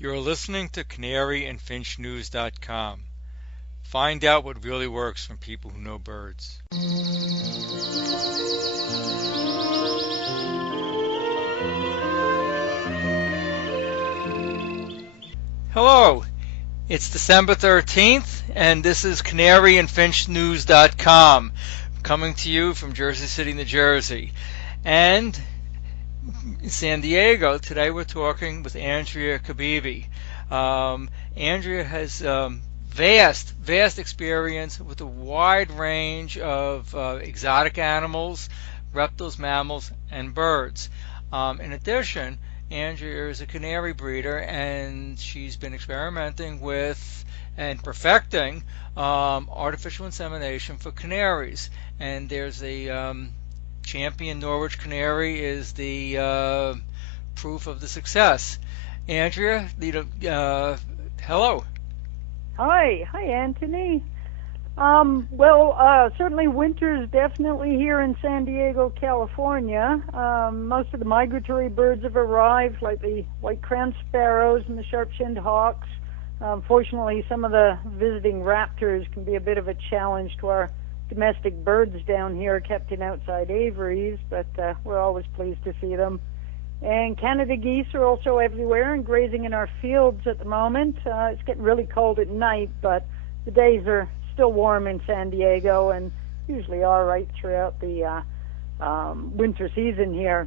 You're listening to Canary and Finch News.com. Find out what really works from people who know birds. Hello, it's December 13th, and this is Canary and Finch News.com, coming to you from Jersey City, New Jersey. And in San Diego, today we're talking with Andrea Cabibi. Andrea has vast experience with a wide range of exotic animals, reptiles, mammals, and birds. In addition, Andrea is a canary breeder, and she's been experimenting with and perfecting artificial insemination for canaries. And there's a champion Norwich canary is the proof of the success. Andrea, hello. Hi, Anthony. Certainly winter's definitely here in San Diego, California. Most of the migratory birds have arrived, like the white-crowned sparrows and the sharp-shinned hawks. Fortunately, some of the visiting raptors can be a bit of a challenge to our domestic birds down here kept in outside aviaries, but we're always pleased to see them. And Canada geese are also everywhere and grazing in our fields at the moment. It's getting really cold at night, but the days are still warm in San Diego and usually are right throughout the winter season here.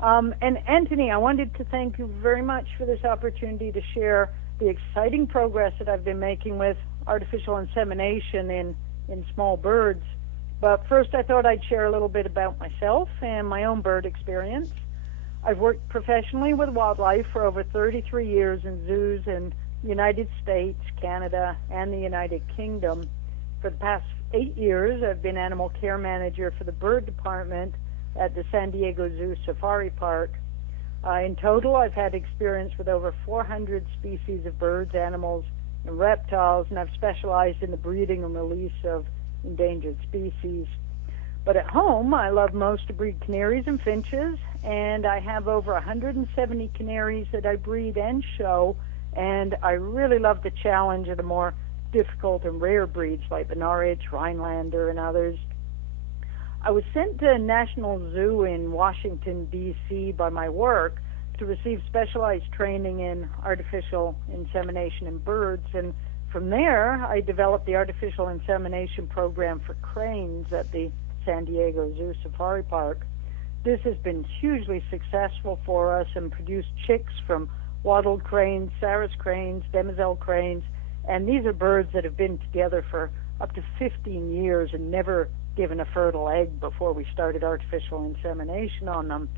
And Anthony, I wanted to thank you very much for this opportunity to share the exciting progress that I've been making with artificial insemination in small birds. But first I thought I'd share a little bit about myself and my own bird experience. I've worked professionally with wildlife for over 33 years in zoos in the United States, Canada, and the United Kingdom. For the past 8 years, I've been animal care manager for the bird department at the San Diego Zoo Safari Park. In total, I've had experience with over 400 species of birds, animals, and reptiles, and I've specialized in the breeding and release of endangered species. But at home, I love most to breed canaries and finches, and I have over 170 canaries that I breed and show, and I really love the challenge of the more difficult and rare breeds like the Norwich, Rhinelander, and others. I was sent to a National Zoo in Washington, D.C. by my work to receive specialized training in artificial insemination in birds, and from there I developed the artificial insemination program for cranes at the San Diego Zoo Safari Park. This has been hugely successful for us and produced chicks from wattled cranes, Sarus cranes, demoiselle cranes, and these are birds that have been together for up to 15 years and never given a fertile egg before we started artificial insemination on them.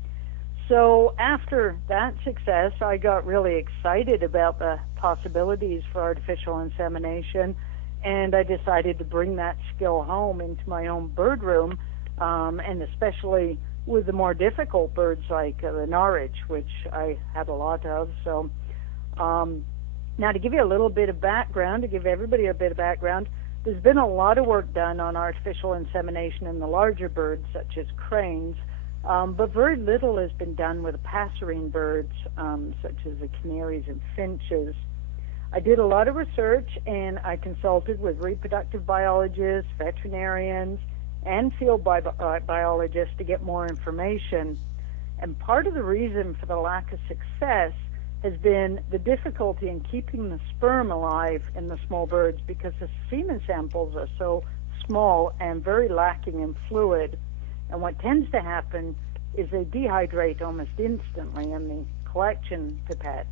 So after that success, I got really excited about the possibilities for artificial insemination, and I decided to bring that skill home into my own bird room, and especially with the more difficult birds like the Norwich, which I have a lot of. So now to give you a little bit of background, to give everybody a bit of background, there's been a lot of work done on artificial insemination in the larger birds, such as cranes, but very little has been done with the passerine birds, such as the canaries and finches. I did a lot of research, and I consulted with reproductive biologists, veterinarians, and field biologists to get more information. And part of the reason for the lack of success has been the difficulty in keeping the sperm alive in the small birds because the semen samples are so small and very lacking in fluid. And what tends to happen is they dehydrate almost instantly in the collection pipettes.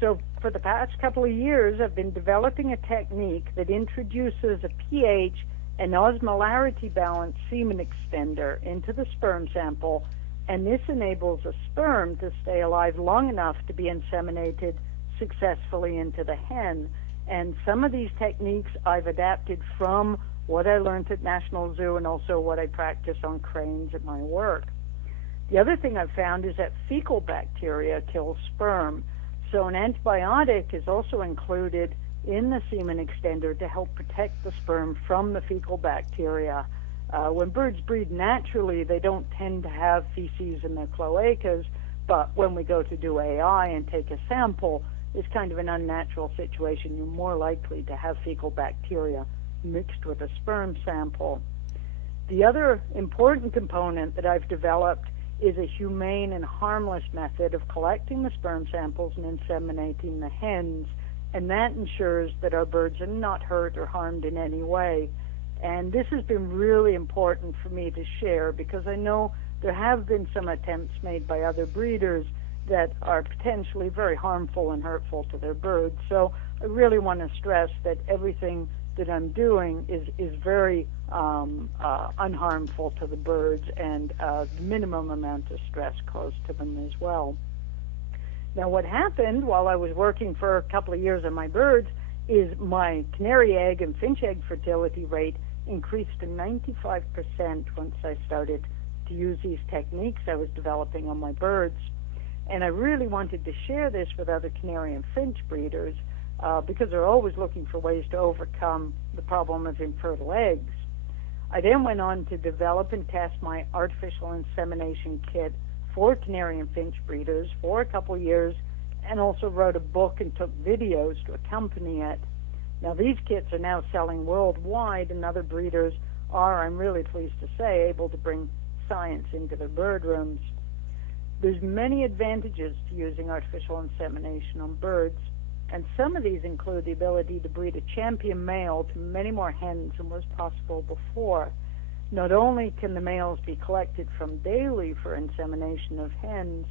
So for the past couple of years, I've been developing a technique that introduces a pH and osmolarity balanced semen extender into the sperm sample, and this enables a sperm to stay alive long enough to be inseminated successfully into the hen. And some of these techniques I've adapted from what I learned at National Zoo and also what I practice on cranes at my work. The other thing I've found is that fecal bacteria kill sperm, so an antibiotic is also included in the semen extender to help protect the sperm from the fecal bacteria. When birds breed naturally, they don't tend to have feces in their cloacas, But when we go to do AI and take a sample, it's kind of an unnatural situation. You're more likely to have fecal bacteria mixed with a sperm sample. The other important component that I've developed is a humane and harmless method of collecting the sperm samples and inseminating the hens, and that ensures that our birds are not hurt or harmed in any way. And this has been really important for me to share because I know there have been some attempts made by other breeders that are potentially very harmful and hurtful to their birds. So I really want to stress that everything that I'm doing is very unharmful to the birds and the minimum amount of stress caused to them as well. Now, what happened while I was working for a couple of years on my birds is my canary egg and finch egg fertility rate increased to 95% once I started to use these techniques I was developing on my birds. And I really wanted to share this with other canary and finch breeders because they're always looking for ways to overcome the problem of infertile eggs. I then went on to develop and test my artificial insemination kit for canary and finch breeders for a couple of years, and also wrote a book and took videos to accompany it. Now, these kits are now selling worldwide, and other breeders are, I'm really pleased to say, able to bring science into their bird rooms. There's many advantages to using artificial insemination on birds, and some of these include the ability to breed a champion male to many more hens than was possible before. Not only can the males be collected from daily for insemination of hens,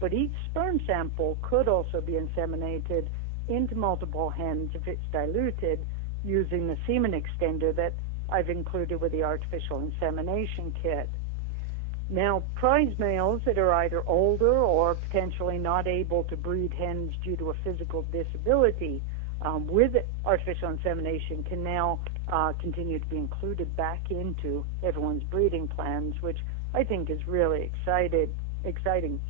but each sperm sample could also be inseminated into multiple hens if it's diluted using the semen extender that I've included with the artificial insemination kit. Now, prize males that are either older or potentially not able to breed hens due to a physical disability with artificial insemination can now continue to be included back into everyone's breeding plans, which I think is really exciting.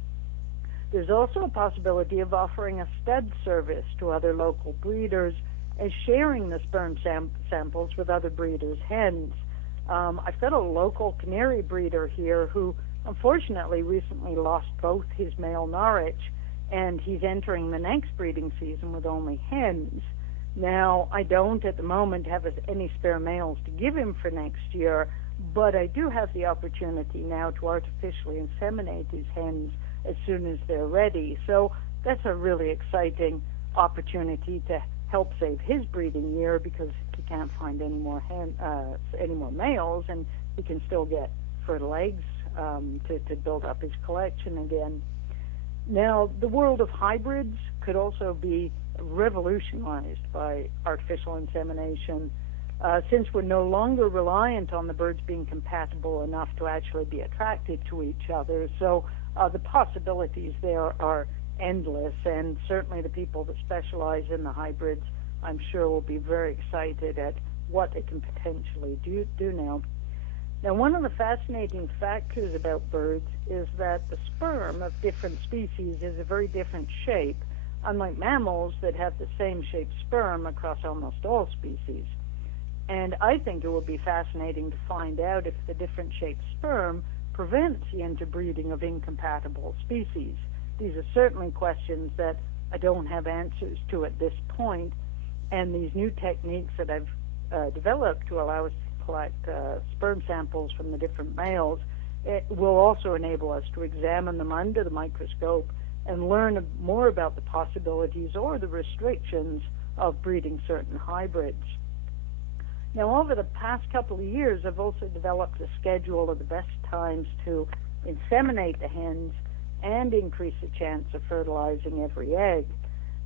There's also a possibility of offering a stud service to other local breeders and sharing the sperm samples with other breeders' hens. I've got a local canary breeder here who unfortunately recently lost both his male Norwich, and he's entering the next breeding season with only hens. Now, I don't at the moment have any spare males to give him for next year, but I do have the opportunity now to artificially inseminate his hens as soon as they're ready. So that's a really exciting opportunity to help save his breeding year because he can't find any more males, and he can still get fertile eggs to build up his collection again. Now, the world of hybrids could also be revolutionized by artificial insemination since we're no longer reliant on the birds being compatible enough to actually be attracted to each other. So the possibilities there are endless, and certainly the people that specialize in the hybrids, I'm sure, will be very excited at what it can potentially do now. Now, one of the fascinating factors about birds is that the sperm of different species is a very different shape, unlike mammals that have the same shaped sperm across almost all species. And I think it will be fascinating to find out if the different shaped sperm prevents the interbreeding of incompatible species. These are certainly questions that I don't have answers to at this point, and these new techniques that I've developed to allow us to collect sperm samples from the different males, it will also enable us to examine them under the microscope and learn more about the possibilities or the restrictions of breeding certain hybrids. Now, over the past couple of years, I've also developed a schedule of the best times to inseminate the hens and increase the chance of fertilizing every egg.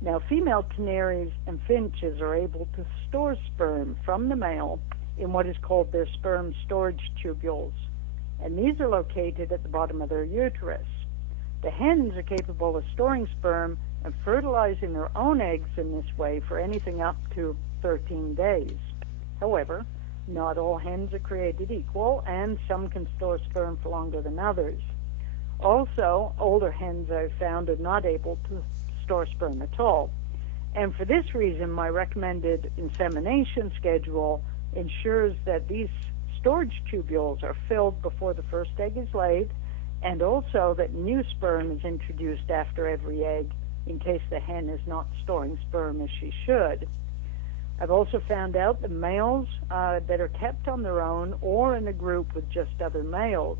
Now, female canaries and finches are able to store sperm from the male in what is called their sperm storage tubules, and these are located at the bottom of their uterus. The hens are capable of storing sperm and fertilizing their own eggs in this way for anything up to 13 days. However, not all hens are created equal, and some can store sperm for longer than others. Also, older hens I've found are not able to store sperm at all. And for this reason, my recommended insemination schedule ensures that these storage tubules are filled before the first egg is laid, and also that new sperm is introduced after every egg in case the hen is not storing sperm as she should. I've also found out that males that are kept on their own or in a group with just other males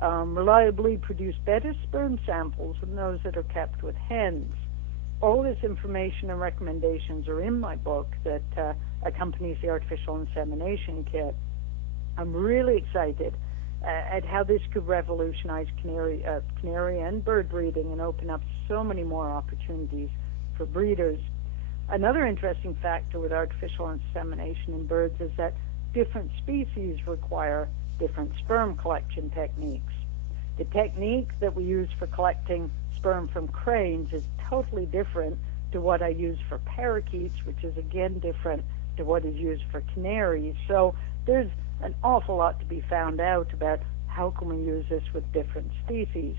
reliably produce better sperm samples than those that are kept with hens. All this information and recommendations are in my book that accompanies the artificial insemination kit. I'm really excited at how this could revolutionize canary and bird breeding and open up so many more opportunities for breeders. Another interesting factor with artificial insemination in birds is that different species require different sperm collection techniques. The technique that we use for collecting sperm from cranes is totally different to what I use for parakeets, which is again different to what is used for canaries. So there's an awful lot to be found out about how can we use this with different species.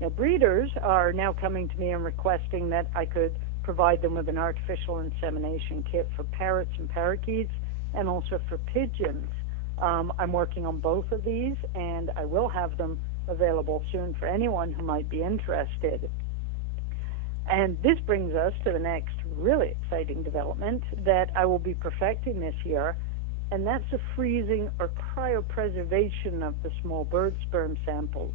Now, breeders are now coming to me and requesting that I could provide them with an artificial insemination kit for parrots and parakeets and also for pigeons. I'm working on both of these, and I will have them available soon for anyone who might be interested. And this brings us to the next really exciting development that I will be perfecting this year, and that's the freezing or cryopreservation of the small bird sperm samples.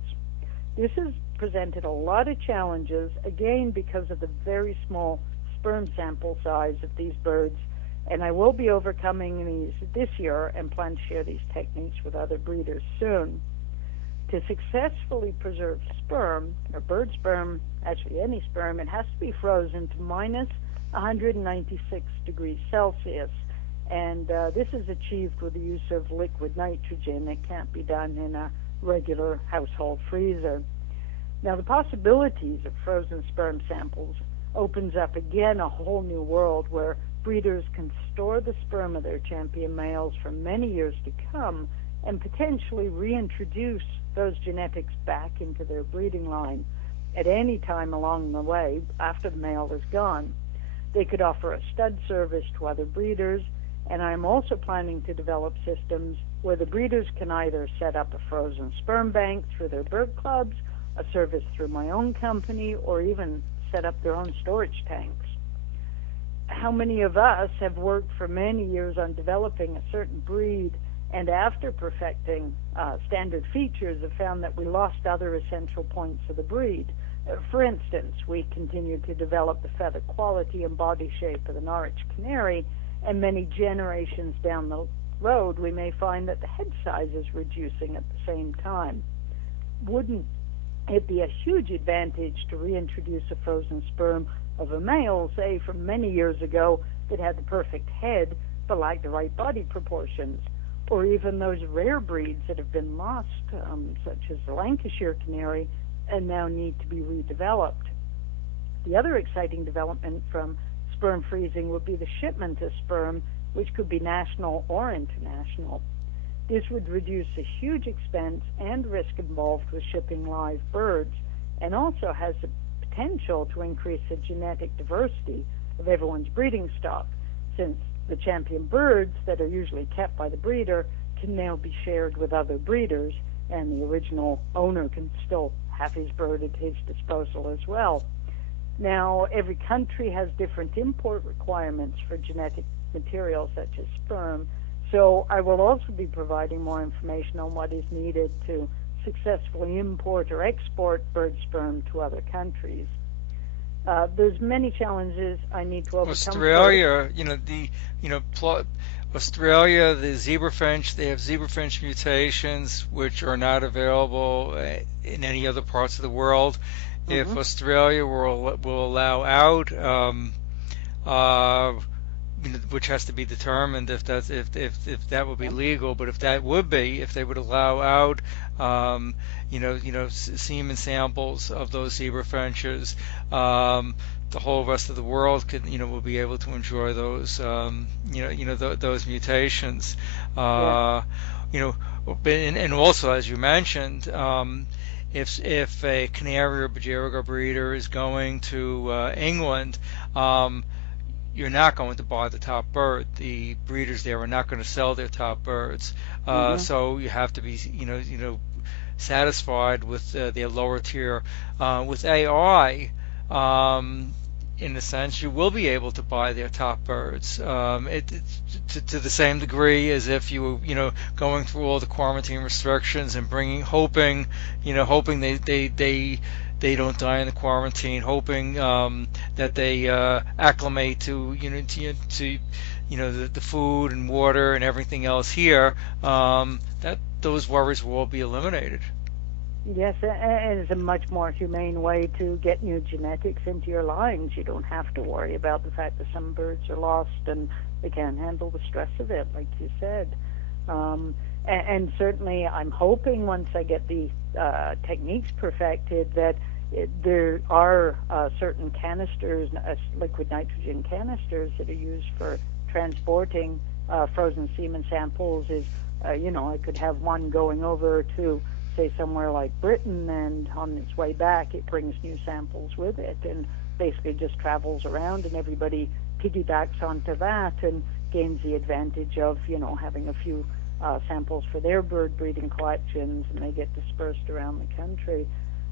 This has presented a lot of challenges, again, because of the very small sperm sample size of these birds, and I will be overcoming these this year and plan to share these techniques with other breeders soon. To successfully preserve sperm, or bird sperm, actually any sperm, it has to be frozen to minus 196 degrees Celsius, and this is achieved with the use of liquid nitrogen. It can't be done in a regular household freezer. Now, the possibilities of frozen sperm samples opens up again a whole new world where breeders can store the sperm of their champion males for many years to come and potentially reintroduce those genetics back into their breeding line at any time along the way after the male is gone. They could offer a stud service to other breeders, and I'm also planning to develop systems where the breeders can either set up a frozen sperm bank through their bird clubs, a service through my own company, or even set up their own storage tanks. How many of us have worked for many years on developing a certain breed, and after perfecting standard features have found that we lost other essential points of the breed? For instance, we continued to develop the feather quality and body shape of the Norwich Canary, and many generations down the road we may find that the head size is reducing at the same time. Wouldn't it be a huge advantage to reintroduce a frozen sperm of a male, say from many years ago, that had the perfect head but lacked the right body proportions? Or even those rare breeds that have been lost, such as the Lancashire Canary, and now need to be redeveloped. The other exciting development from sperm freezing would be the shipment of sperm, which could be national or international. This would reduce the huge expense and risk involved with shipping live birds, and also has the potential to increase the genetic diversity of everyone's breeding stock, since the champion birds that are usually kept by the breeder can now be shared with other breeders, and the original owner can still have his bird at his disposal as well. Now, every country has different import requirements for genetic material such as sperm, so I will also be providing more information on what is needed to successfully import or export bird sperm to other countries. There's many challenges I need to overcome. Australia, Australia, the zebra finch, they have zebra finch mutations which are not available in any other parts of the world. If Australia will allow out, which has to be determined if that would be legal, but if they would allow out, semen samples of those zebra finches, the whole rest of the world will be able to enjoy those, those mutations, and also, as you mentioned, if a canary or budgerigar breeder is going to England, you're not going to buy the top bird. The breeders there are not going to sell their top birds. So you have to be, satisfied with their lower tier. With AI, in a sense, you will be able to buy their top birds. To the same degree as if you were, going through all the quarantine restrictions and hoping they don't die in the quarantine, hoping that they acclimate to the food and water and everything else here. That those worries will all be eliminated. Yes, and it's a much more humane way to get new genetics into your lines. You don't have to worry about the fact that some birds are lost and they can't handle the stress of it, like you said. And certainly I'm hoping once I get the techniques perfected that there are certain canisters, liquid nitrogen canisters, that are used for transporting frozen semen samples. I could have one going over to, say, somewhere like Britain, and on its way back it brings new samples with it, and basically just travels around, and everybody piggybacks onto that and gains the advantage of having a few samples for their bird breeding collections, and they get dispersed around the country.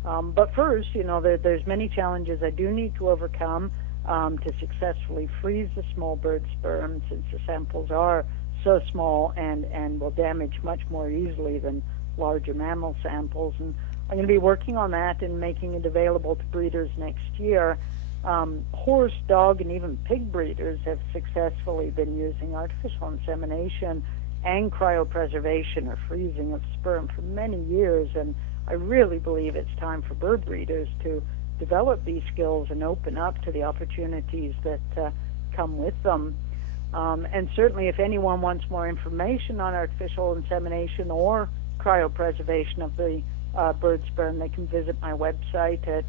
But first, there's many challenges I do need to overcome to successfully freeze the small bird sperm, since the samples are so small and will damage much more easily than larger mammal samples. And I'm going to be working on that and making it available to breeders next year. Horse, dog, and even pig breeders have successfully been using artificial insemination and cryopreservation, or freezing of sperm, for many years, and I really believe it's time for bird breeders to develop these skills and open up to the opportunities that come with them. And certainly if anyone wants more information on artificial insemination or cryopreservation of the bird sperm, they can visit my website at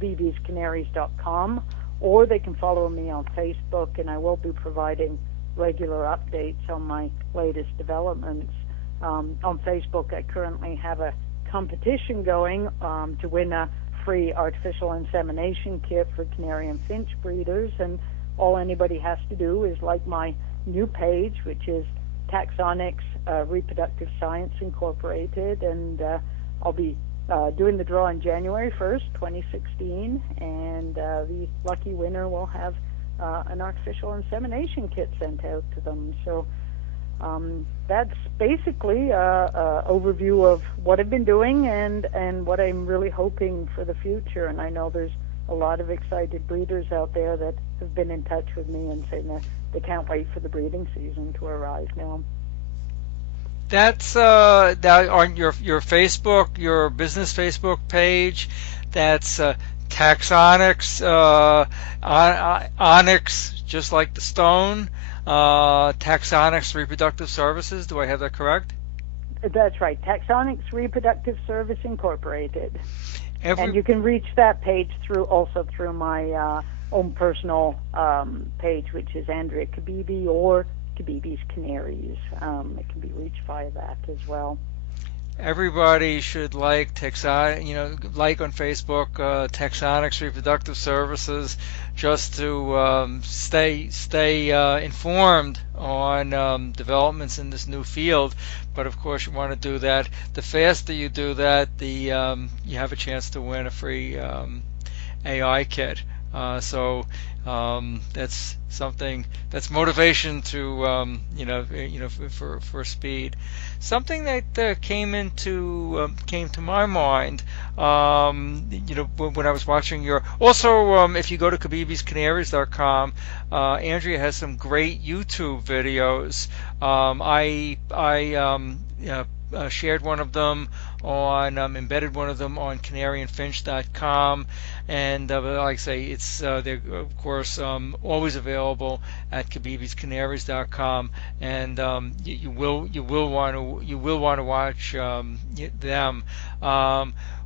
cabibiscanaries.com, or they can follow me on Facebook, and I will be providing regular updates on my latest developments. On Facebook, I currently have a competition going to win a free artificial insemination kit for canary and finch breeders, and all anybody has to do is like my new page, which is Taxonics Reproductive Science Incorporated, and I'll be doing the draw on January 1st, 2016, and the lucky winner will have an artificial insemination kit sent out to them. So that's basically an overview of what I've been doing and what I'm really hoping for the future. And I know there's a lot of excited breeders out there that have been in touch with me and saying that they can't wait for the breeding season to arrive now. That's that on your Facebook, your business Facebook page. That's Taxonics, onyx, just like the stone. Taxonics Reproductive Services. Do I have that correct? That's right. Taxonics Reproductive Service Incorporated. And you can reach that page through my own personal page, which is Andrea Cabibi, or Cabibi's Canaries. It can be reached via that as well. Everybody should like like on Facebook, Taxonics Reproductive Services, just to stay informed on developments in this new field. But of course, you want to do that. The faster you do that, the you have a chance to win a free AI kit. So that's something, that's motivation to for speed. Something that came to my mind, when I was watching your. Also, if you go to cabibiscanaries.com, Andrea has some great YouTube videos. I shared one of them on, embedded one of them on canaryandfinch.com, and like I say, it's they're of course always available at cabibiscanaries.com, and you will want to watch them.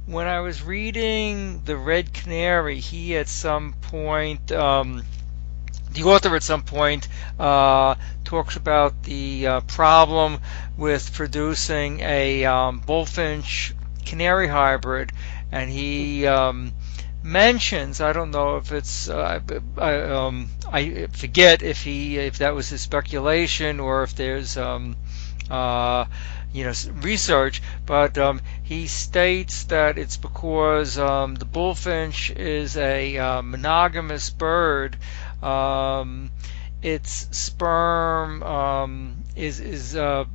When I was reading The Red Canary, he at some point. The author at some point talks about the problem with producing a bullfinch canary hybrid, and he mentions, I don't know if it's I forget if that was his speculation or if there's uh, research, but he states that it's because the bullfinch is a monogamous bird. Um, its sperm is not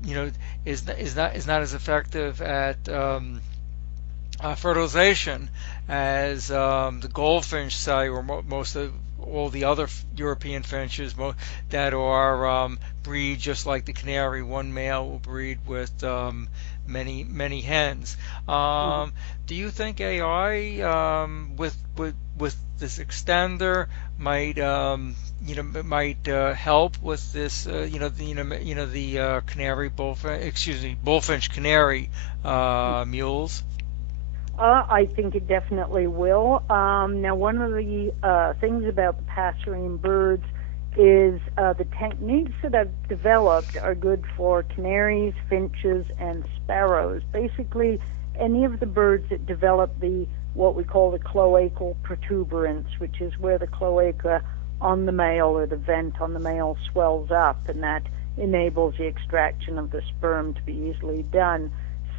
as effective at fertilization as the goldfinch say, or most of all the other European finches that are breed just like the canary. One male will breed with many hens. Mhm. Do you think AI with this extender might help with this the canary bullfinch canary mules? I think it definitely will. Now, one of the things about the passerine birds is the techniques that I've developed are good for canaries, finches, and sparrows. Basically, any of the birds that develop the what we call the cloacal protuberance, which is where the cloaca on the male or the vent on the male swells up, and that enables the extraction of the sperm to be easily done.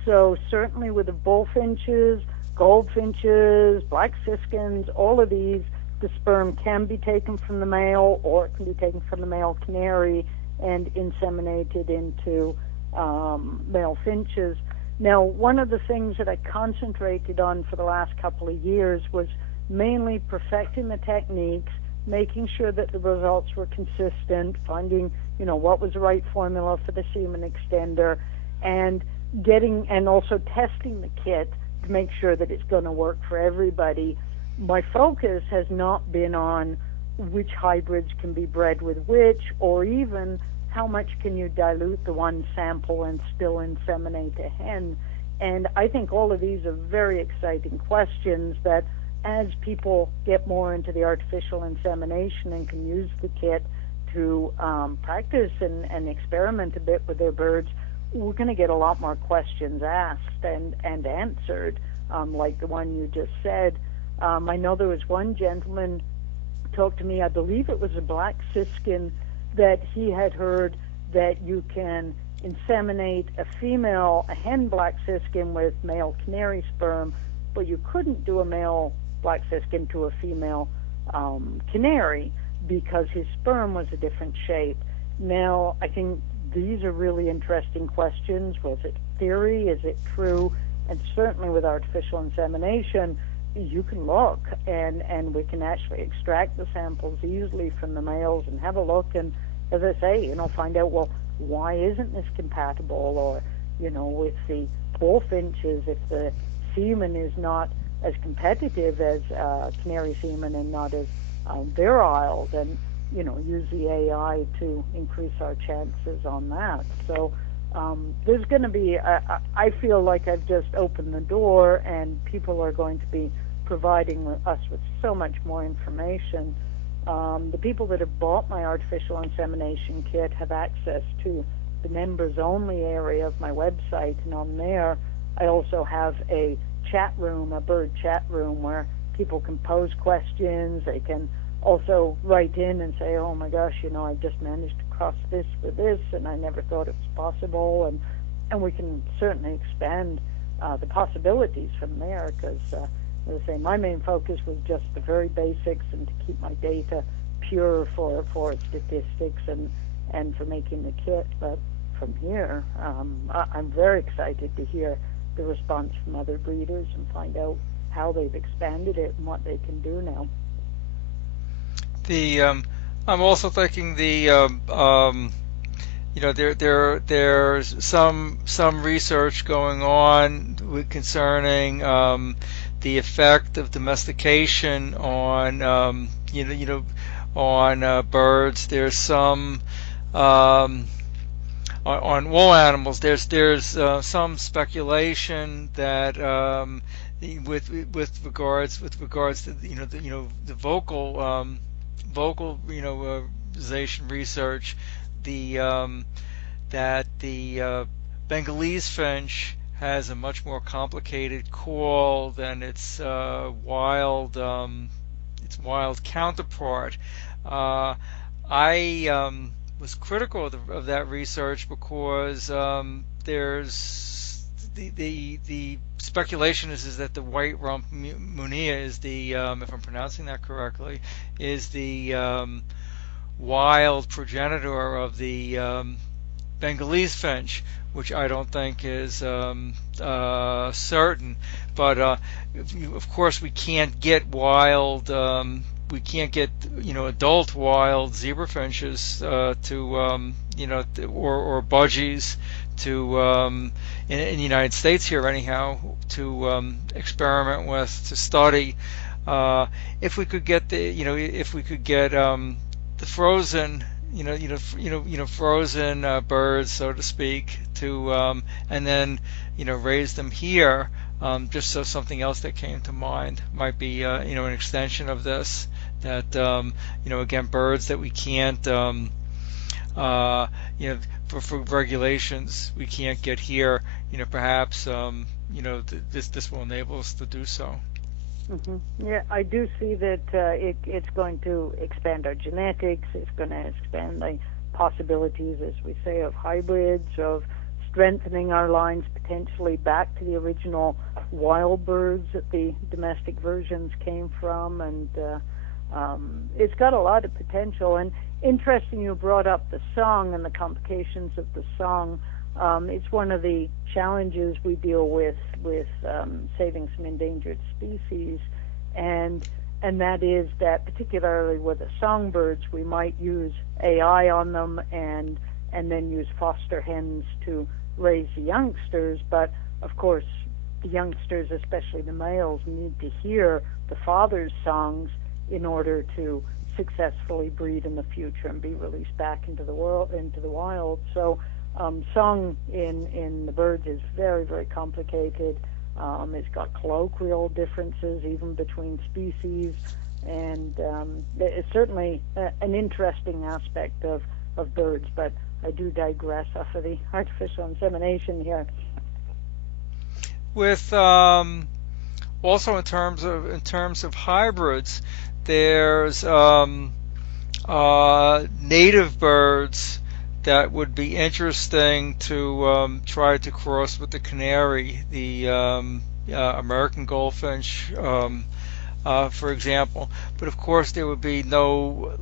So certainly with the bullfinches, goldfinches, black siskins, all of these, the sperm can be taken from the male or it can be taken from the male canary and inseminated into male finches. Now, one of the things that I concentrated on for the last couple of years was mainly perfecting the techniques, making sure that the results were consistent, finding, what was the right formula for the semen extender, and and also testing the kit to make sure that it's going to work for everybody. My focus has not been on which hybrids can be bred with which, or even how much can you dilute the one sample and still inseminate a hen. And I think all of these are very exciting questions that as people get more into the artificial insemination and can use the kit to practice and experiment a bit with their birds, we're going to get a lot more questions asked and answered, like the one you just said. I know there was one gentleman talked to me, I believe it was a black siskin, that he had heard that you can inseminate a hen black siskin with male canary sperm, but you couldn't do a male black siskin to a female canary because his sperm was a different shape. Now, I think these are really interesting questions. Was it theory? Is it true? And certainly with artificial insemination, you can look and we can actually extract the samples easily from the males and have a look and, as I say, find out, well, why isn't this compatible? Or, with the bullfinches, if the semen is not as competitive as canary semen and not as virile, then use the AI to increase our chances on that. So there's going to be, I feel like I've just opened the door and people are going to be providing us with so much more information. The people that have bought my artificial insemination kit have access to the members only area of my website, and on there I also have a chat room, a bird chat room, where people can pose questions. They can also write in and say, oh my gosh, I just managed to cross this with this and I never thought it was possible, and we can certainly expand the possibilities from there, because as I say, my main focus was just the very basics and to keep my data pure for statistics and for making the kit. But from here, I'm very excited to hear the response from other breeders and find out how they've expanded it and what they can do now. The I'm also thinking there's some research going on concerning the effect of domestication on on birds. There's some on all animals. There's some speculation that with regards to the vocalization research, the that the Bengalese finch has a much more complicated call than its wild counterpart. I was critical of that research because there's the speculation is that the white rump munia is the if I'm pronouncing that correctly, is the wild progenitor of the Bengalese finch, which I don't think is certain. But of course, we can't get wild. We can't get adult wild zebra finches to or budgies to in the United States here anyhow to experiment with to study. If we could get if we could get the frozen frozen birds, so to speak, to and then raise them here. Just so something else that came to mind might be an extension of this. That again, birds that we can't for regulations we can't get here. Perhaps this will enable us to do so. Yeah, I do see that it's going to expand our genetics. It's going to expand the possibilities, as we say, of hybrids, of strengthening our lines potentially back to the original wild birds that the domestic versions came from, and it's got a lot of potential. And interesting, you brought up the song and the complications of the song. It's one of the challenges we deal with saving some endangered species, and that is that particularly with the songbirds, we might use AI on them and then use foster hens to raise the youngsters. But of course, the youngsters, especially the males, need to hear the father's songs in order to successfully breed in the future and be released back into the wild. So song in the birds is very, very complicated. It's got colloquial differences even between species, and it's certainly an interesting aspect of birds. But I do digress off of the artificial insemination here. With also in terms of hybrids, there's native birds that would be interesting to try to cross with the canary, the American goldfinch, for example. But of course, there would be no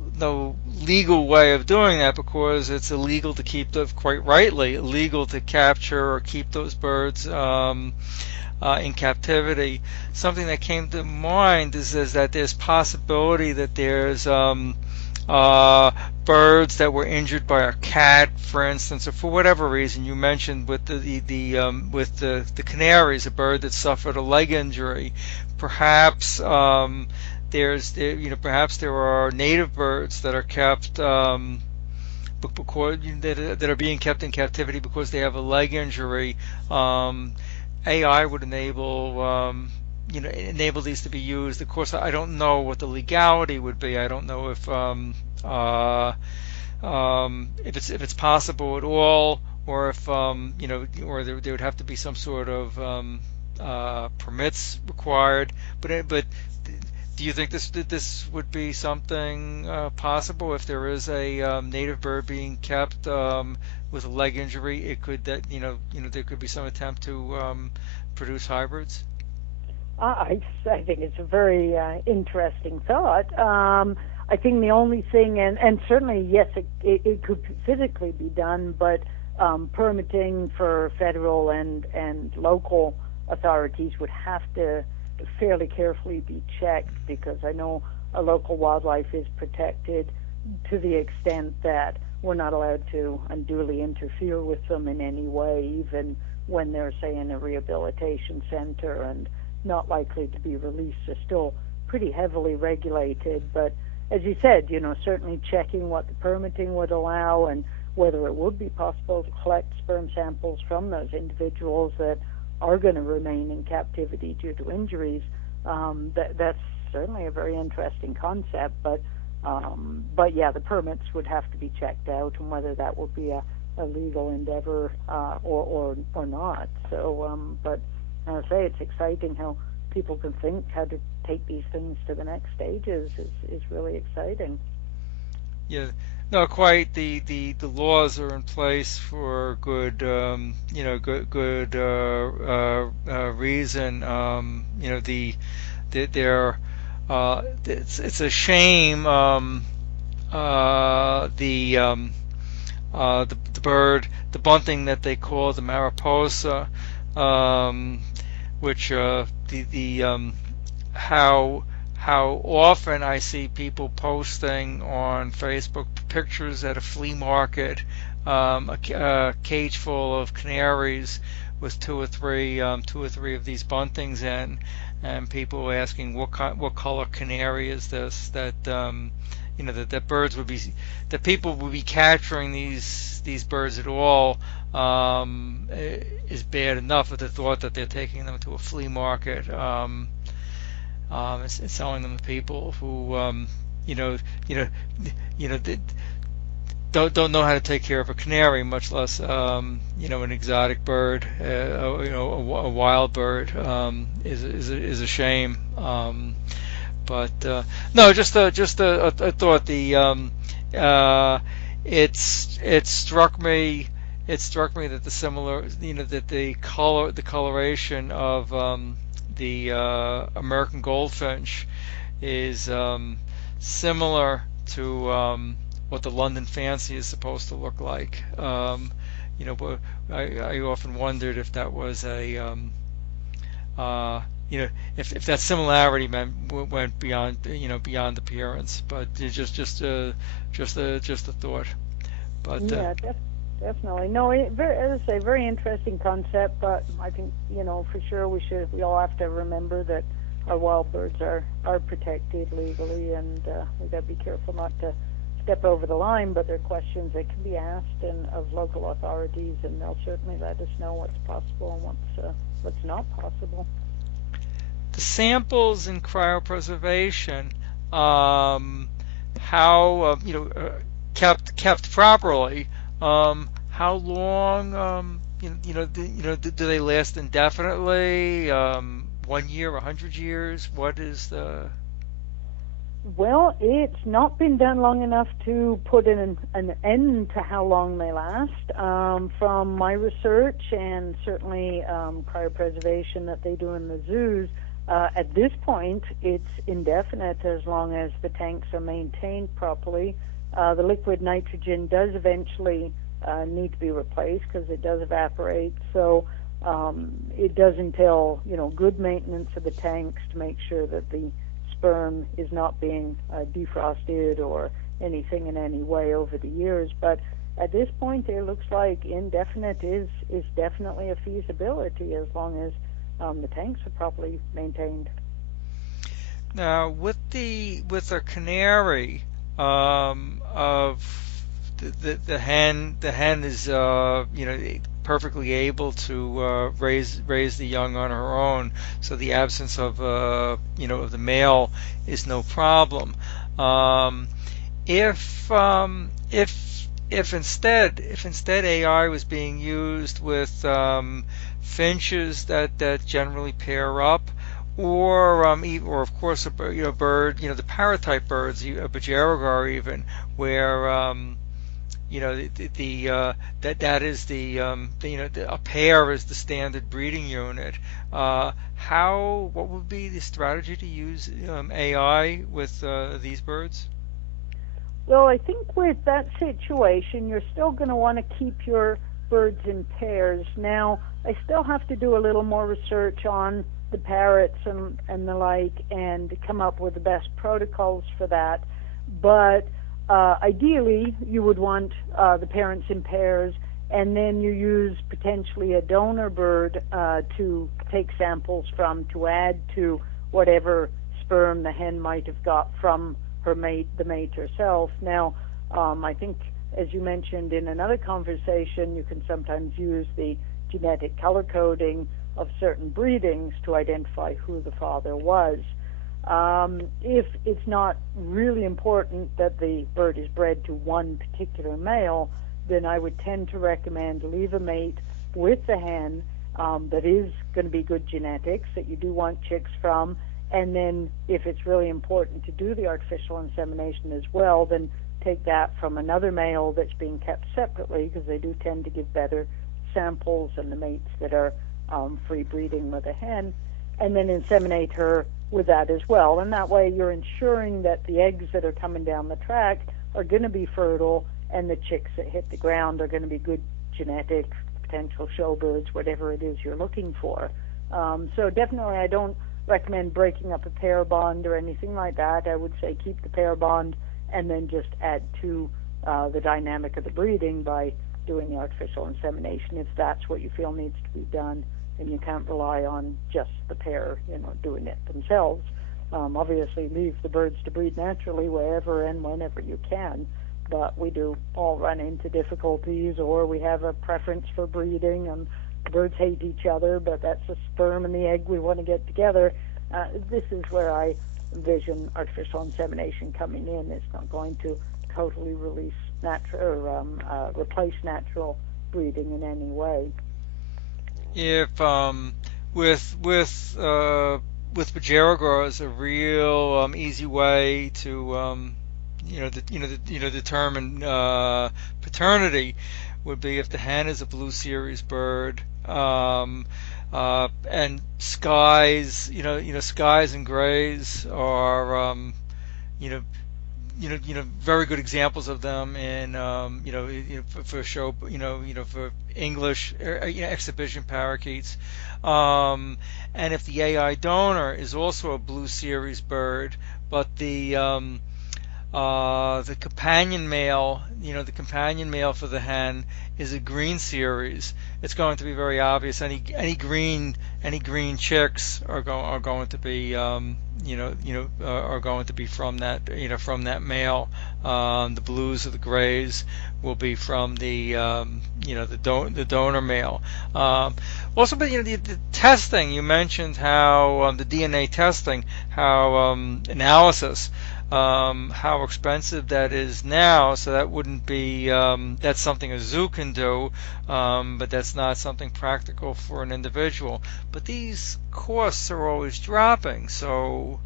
legal way of doing that because it's illegal to keep them, quite rightly, illegal to capture or keep those birds in captivity. Something that came to mind is that there's possibility that there's birds that were injured by a cat, for instance, or for whatever reason. You mentioned with the canaries, a bird that suffered a leg injury. Perhaps perhaps there are native birds that are kept that are being kept in captivity because they have a leg injury. AI would enable these to be used. Of course, I don't know what the legality would be. I don't know if it's possible at all, or if or there would have to be some sort of permits required. But do you think this would be something possible if there is a native bird being kept with a leg injury? It could there could be some attempt to produce hybrids. I think it's a very interesting thought. I think the only thing, and certainly yes, it could physically be done, but permitting for federal and local authorities would have to fairly carefully be checked, because I know a local wildlife is protected to the extent that we're not allowed to unduly interfere with them in any way, even when they're, say, in a rehabilitation center and not likely to be released. They're still pretty heavily regulated. But as you said, certainly checking what the permitting would allow and whether it would be possible to collect sperm samples from those individuals that are going to remain in captivity due to injuries. That's certainly a very interesting concept. But yeah, the permits would have to be checked out, and whether that would be a legal endeavor or not. So, but I say it's exciting how people can think how to take these things to the next stages is really exciting. Yeah, No, quite. The laws are in place for good, reason. They're it's a shame. The bird, the bunting that they call the mariposa, um, which how often I see people posting on Facebook pictures at a flea market, a cage full of canaries with two or three of these buntings in, and people asking what color canary is this? That birds would be that people would be capturing these birds at all, is bad enough at the thought that they're taking them to a flea market, and selling them to people who, you know, you know, you know, don't know how to take care of a canary, much less, an exotic bird, a wild bird, is a shame. But no, just a thought. It struck me. It struck me that the coloration of the American goldfinch is similar to what the London fancy is supposed to look like. But I often wondered if that was uh, if that similarity went beyond beyond appearance. But it's just a thought. But Yeah, definitely. No, as I say, very interesting concept. But I think for sure we all have to remember that our wild birds are protected legally, and we got to be careful not to step over the line. But there are questions that can be asked of local authorities, and they'll certainly let us know what's possible and what's not possible. the samples in cryopreservation, how kept properly, how long, do they last indefinitely? 1 year, 100 years? What is the? Well, it's not been done long enough to put an end to how long they last. From my research and certainly cryopreservation that they do in the zoos, at this point, it's indefinite as long as the tanks are maintained properly. The liquid nitrogen does eventually need to be replaced because it does evaporate. So it does entail, good maintenance of the tanks to make sure that the sperm is not being defrosted or anything in any way over the years. But at this point, it looks like indefinite is definitely a feasibility as long as the tanks are properly maintained. Now, with a canary, of the hen is perfectly able to raise the young on her own, so the absence of of the male is no problem. Um, if instead AI was being used with finches that generally pair up, or of course a bird, the parrot type birds, a budgerigar even, where that is a pair is the standard breeding unit. What would be the strategy to use AI with these birds? Well, I think with that situation, you're still going to want to keep your birds in pairs. Now, I still have to do a little more research on the parrots and the like and come up with the best protocols for that. But ideally, you would want the parents in pairs, and then you use potentially a donor bird to take samples from to add to whatever sperm the hen might have got from the mate herself. Now, I think, as you mentioned in another conversation, you can sometimes use the genetic color coding of certain breedings to identify who the father was. If it's not really important that the bird is bred to one particular male, then I would tend to recommend leave a mate with the hen that is going to be good genetics, that you do want chicks from, and then if it's really important to do the artificial insemination as well, then take that from another male that's being kept separately, because they do tend to give better samples than the mates that are free breeding with a hen, and then inseminate her with that as well. And that way you're ensuring that the eggs that are coming down the track are going to be fertile, and the chicks that hit the ground are going to be good genetic, potential showbirds, whatever it is you're looking for. So definitely I don't recommend breaking up a pair bond or anything like that. I would say keep the pair bond and then just add to the dynamic of the breeding by doing the artificial insemination. If that's what you feel needs to be done, then you can't rely on just the pair, doing it themselves. Obviously leave the birds to breed naturally wherever and whenever you can, but we do all run into difficulties, or we have a preference for breeding and the birds hate each other, but that's the sperm and the egg we want to get together. This is where I envision artificial insemination coming in. It's not going to totally release replace natural breeding in any way. If with Pajero growers, a real easy way to determine paternity would be if the hen is a blue series bird, and skies, skies and grays are very good examples of them in for show for English exhibition parakeets, and if the AI donor is also a blue series bird, but the companion male, the companion male for the hen is a green series, it's going to be very obvious. Any green chicks are going to be are going to be from that male. The blues or the grays will be from the donor male. Also, but the testing you mentioned, how the DNA testing, how analysis. How expensive that is now, so that wouldn't be that's something a zoo can do, but that's not something practical for an individual. But these costs are always dropping, so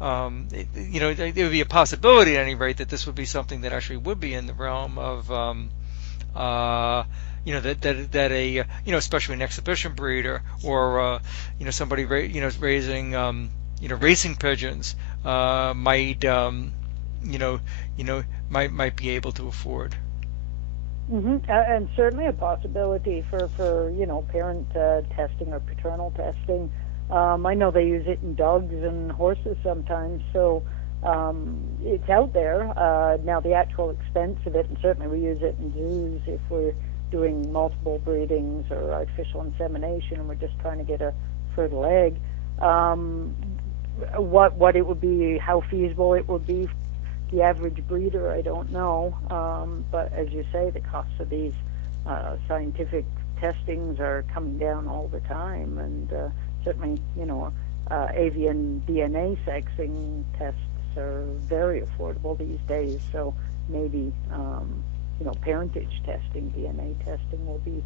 there would be a possibility at any rate that this would be something that actually would be in the realm of that a especially an exhibition breeder, or somebody raising racing pigeons might be able to afford. And certainly a possibility for parent testing or paternal testing. I know they use it in dogs and horses sometimes, so it's out there. Now the actual expense of it, and certainly we use it in zoos if we're doing multiple breedings or artificial insemination and we're just trying to get a fertile egg. What it would be, how feasible it would be for the average breeder, I don't know. But as you say, the costs of these scientific testings are coming down all the time, and certainly, avian DNA sexing tests are very affordable these days. So maybe, parentage testing, DNA testing will be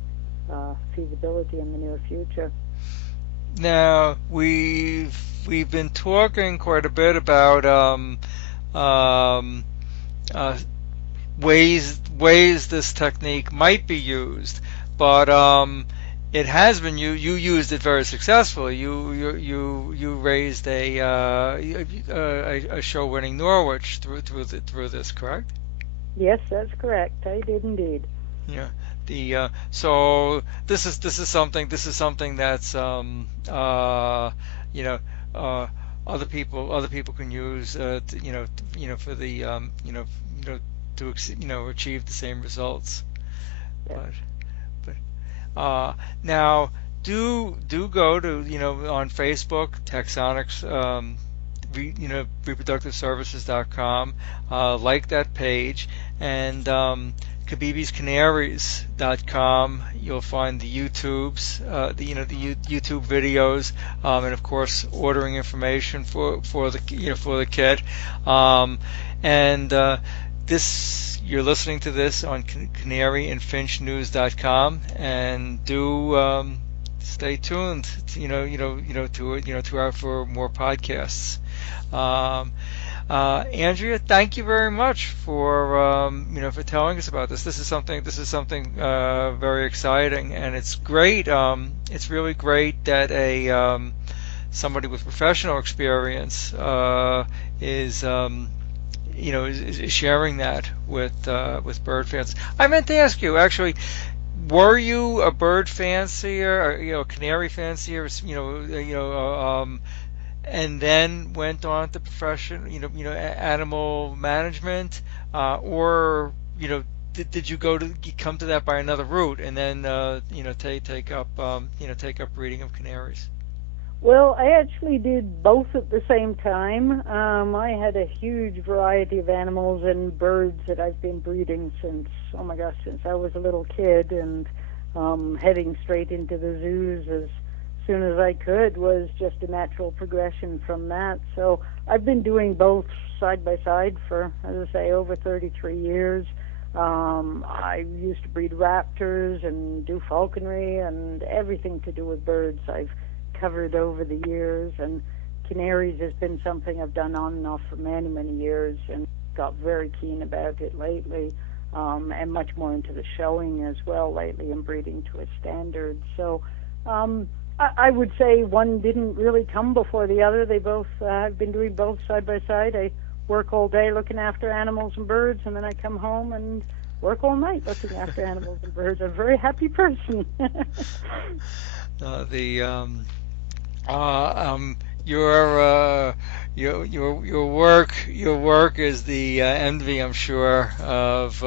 feasibility in the near future. Now we've been talking quite a bit about ways this technique might be used, but it has been you used it very successfully. You raised a show-winning Norwich through this, correct? Yes, that's correct. I did indeed. Yeah. So this is something that's other people can use for the to achieve the same results. Yeah. But now do go to on Facebook, Taxonics, reproductiveservices.com, like that page, and CabibisCanaries.com. You'll find the YouTubes, the YouTube videos, and of course ordering information for the kit. This you're listening to this on Canary and Finch News.com, and do stay tuned. For more podcasts. Andrea, thank you very much for for telling us about this. This is something very exciting, and it's great. It's really great that a somebody with professional experience is is sharing that with bird fans. I meant to ask you actually, were you a bird fancier, or, canary fancier, and then went on to profession, animal management, or did you come to that by another route, and then take up breeding of canaries? Well, I actually did both at the same time. I had a huge variety of animals and birds that I've been breeding since, oh my gosh, since I was a little kid, and heading straight into the zoos as soon as I could was just a natural progression from that. So I've been doing both side by side for, as I say, over 33 years. I used to breed raptors and do falconry and everything to do with birds I've covered over the years, and canaries has been something I've done on and off for many, many years, and got very keen about it lately, and much more into the showing as well lately and breeding to a standard. So I would say one didn't really come before the other. They both, I've been doing both side by side. I work all day looking after animals and birds, and then I come home and work all night looking after animals and birds. I'm a very happy person. The your work is the envy, I'm sure, of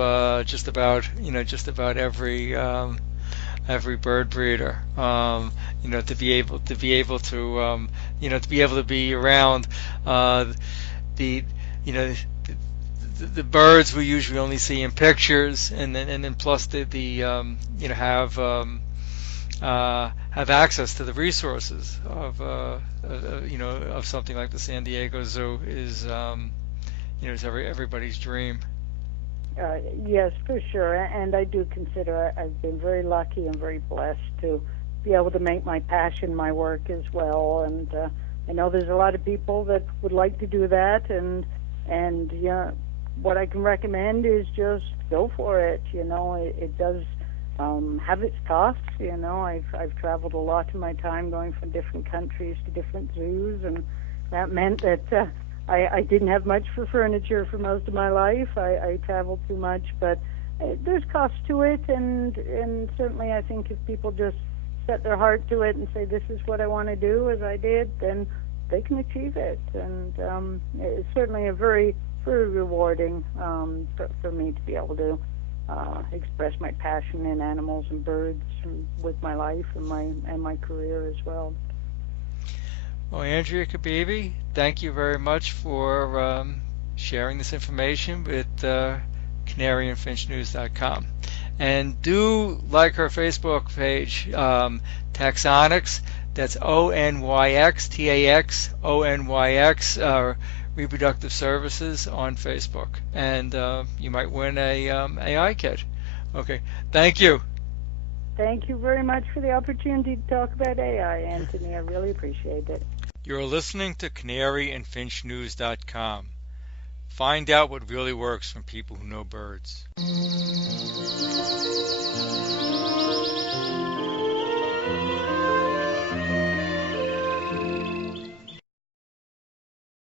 just about every bird breeder. To be around the the birds we usually only see in pictures, and then plus have access to the resources of something like the San Diego Zoo is everybody's dream. Yes, for sure. And I do consider I've been very lucky and very blessed to be able to make my passion my work as well. And I know there's a lot of people that would like to do that, and yeah, what I can recommend is just go for it. It does have its costs. I've traveled a lot in my time, going from different countries to different zoos, and that meant that I didn't have much for furniture for most of my life. I traveled too much, but there's cost to it, and certainly I think if people just set their heart to it and say, this is what I want to do, as I did, then they can achieve it. And it's certainly a very, very rewarding for me to be able to express my passion in animals and birds with my life and my career as well. Well, Andrea Cabibi, thank you very much for sharing this information with CanaryandFinchNews.com. And do like her Facebook page, Taxonyx. That's ONYX, Reproductive Services on Facebook. And you might win a AI kit. Okay, thank you. Thank you very much for the opportunity to talk about AI, Anthony. I really appreciate it. You're listening to CanaryandFinchNews.com. Find out what really works from people who know birds.